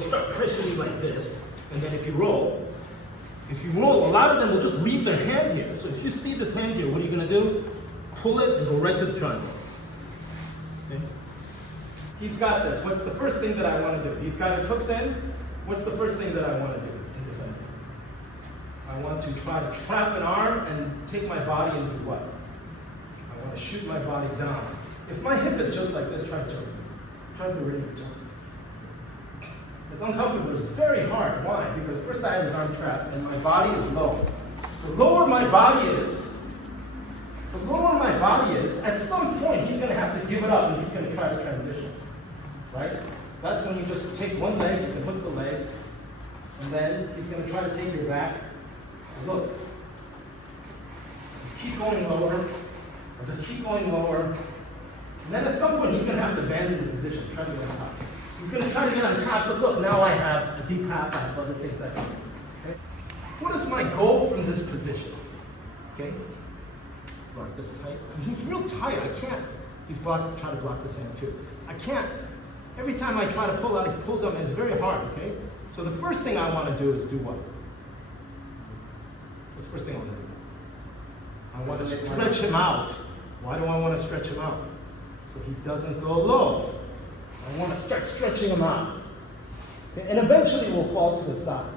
they'll start pressuring like this, and then if you roll, a lot of them will just leave their hand here. So if you see this hand here, what are you going to do? Pull it and go right to the triangle. Okay? He's got this. What's the first thing that I want to do? He's got his hooks in. What's the first thing that I want to do in this end? I want to try to trap an arm and take my body into what? I want to shoot my body down. If my hip is just like this, try to choke. Try to really choke. It's uncomfortable. It's very hard. Why? Because first I have his arm trapped and my body is low. The lower my body is, at some point he's going to have to give it up and he's going to try to transition. Right? That's when you just take one leg, you can hook the leg, and then he's going to try to take your back. And look. Just keep going lower, or just keep going lower. And then at some point he's going to have to abandon the position, try to get on top. He's going to try to get on top, but look, now I have a deep half, I have other things I can do. Okay? What is my goal from this position? Okay? Block this tight. I mean, he's real tight, I can't. He's trying to block this hand too. I can't. Every time I try to pull out, he pulls up, and it's very hard, okay? So the first thing I want to do is do what? What's the first thing I want to do? I want to stretch him out. Why do I want to stretch him out? So he doesn't go low. I want to start stretching him out. Okay? And eventually we'll fall to the side.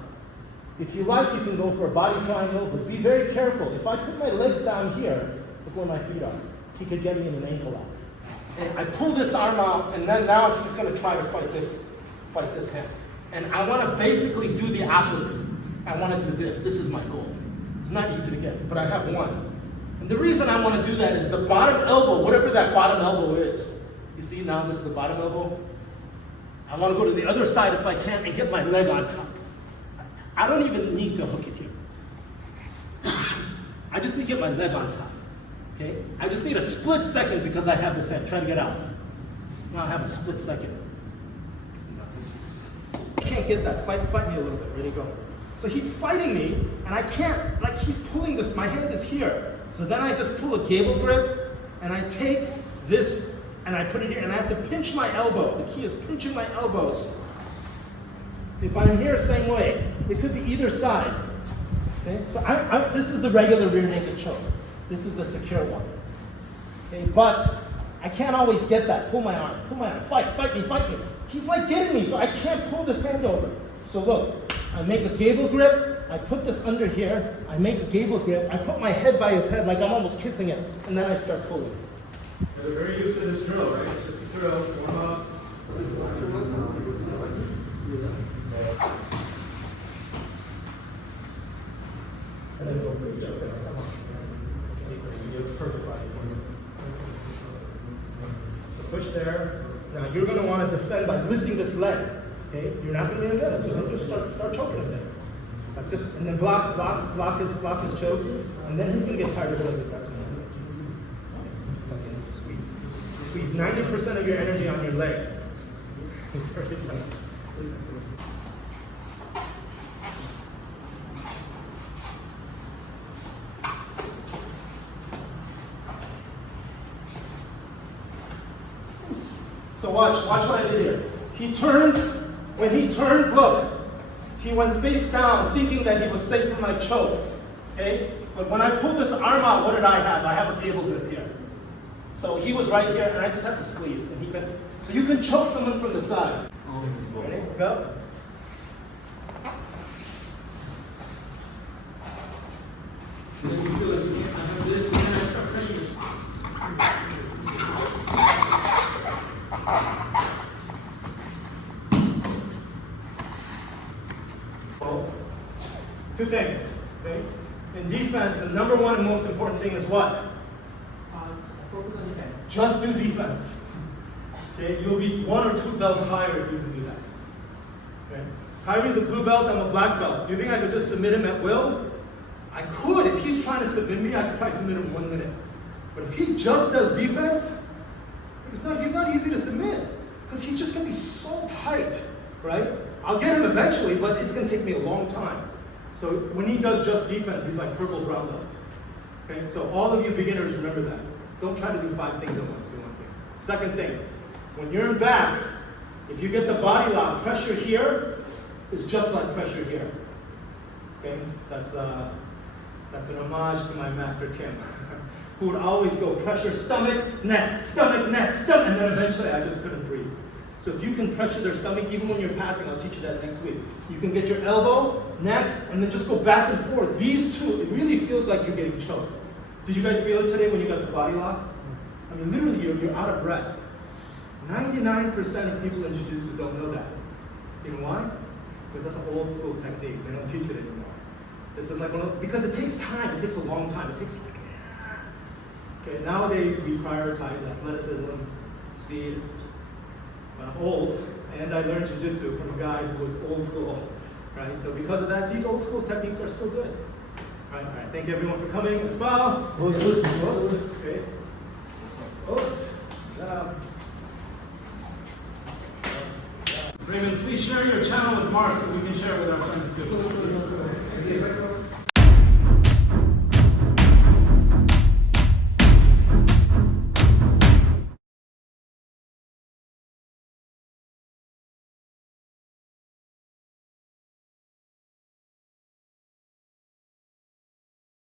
If you like, you can go for a body triangle, but be very careful. If I put my legs down here, look where my feet are. He could get me in an ankle lock. And I pull this arm out, and then now he's going to try to fight this hand. And I want to basically do the opposite. I want to do this. This is my goal. It's not easy to get, but I have one. And the reason I want to do that is the bottom elbow, whatever that bottom elbow is. You see now this is the bottom elbow? I want to go to the other side if I can and get my leg on top. I don't even need to hook it here. I just need to get my leg on top. Okay? I just need a split second because I have this hand. Try to get out. Now I have a split second. No, I can't get that. Fight me a little bit. Ready, go. So he's fighting me, and I can't, like he's pulling this, my hand is here. So then I just pull a Gable grip, and I take this, and I put it here, and I have to pinch my elbow. The key is pinching my elbows. If I'm here, same way. It could be either side. Okay? So this is the regular rear naked choke. This is the secure one. Okay? But I can't always get that. Pull my arm, fight me. He's like getting me, so I can't pull this hand over. So look, I make a Gable grip, I put this under here, I make a Gable grip, I put my head by his head like I'm almost kissing it, and then I start pulling. You're very used to this drill, right? It's just a drill, warm up. And then go for each other. It's perfect body for you. So push there. Now you're going to want to defend by lifting this leg. Okay? You're not going to be able to get it. So then just start choking him there. Like just and then block his choke, and then he's going to get tired of it. That's when you squeeze 90% of your energy on your legs. So watch what I did here. He turned, when he turned, look, he went face down thinking that he was safe from my choke, okay? But when I pulled this arm out, what did I have? I have a Gable grip here. So he was right here, and I just have to squeeze. And he could, so you can choke someone from the side. Ready? Go. And then you feel like you can't have this, and then I start pressing this. Two things. Okay? In defense, the number one and most important thing is what? Focus on defense. Just do defense. Okay? You'll be 1 or 2 belts higher if you can do that. Okay? Kyrie's a blue belt, I'm a black belt. Do you think I could just submit him at will? I could. If he's trying to submit me, I could probably submit him in 1 minute. But if he just does defense, he's not easy to submit. Because he's just going to be so tight, right? I'll get him eventually, but it's going to take me a long time. So when he does just defense, he's like purple brown belt. Okay? So all of you beginners, remember that. Don't try to do 5 things at once. Do 1 thing. Second thing, when you're in back, if you get the body lock, pressure here, is just like pressure here. Okay, that's an homage to my master Kim, who would always go pressure stomach, neck, stomach, neck, stomach, and then eventually I just couldn't breathe. So if you can pressure their stomach, even when you're passing, I'll teach you that next week. You can get your elbow, neck, and then just go back and forth. These two, it really feels like you're getting choked. Did you guys feel it today when you got the body lock? I mean, literally, you're out of breath. 99% of people in jiu-jitsu don't know that. You know why? Because that's an old school technique. They don't teach it anymore. This is like because it takes time. It takes a long time. It takes like, okay, nowadays we prioritize athleticism, speed. But I'm old, and I learned jiu-jitsu from a guy who was old school, right? So because of that, these old school techniques are still good. All right. Thank you everyone for coming. Let's bow. Okay. Raymond, please share your channel with Mark so we can share with our friends too.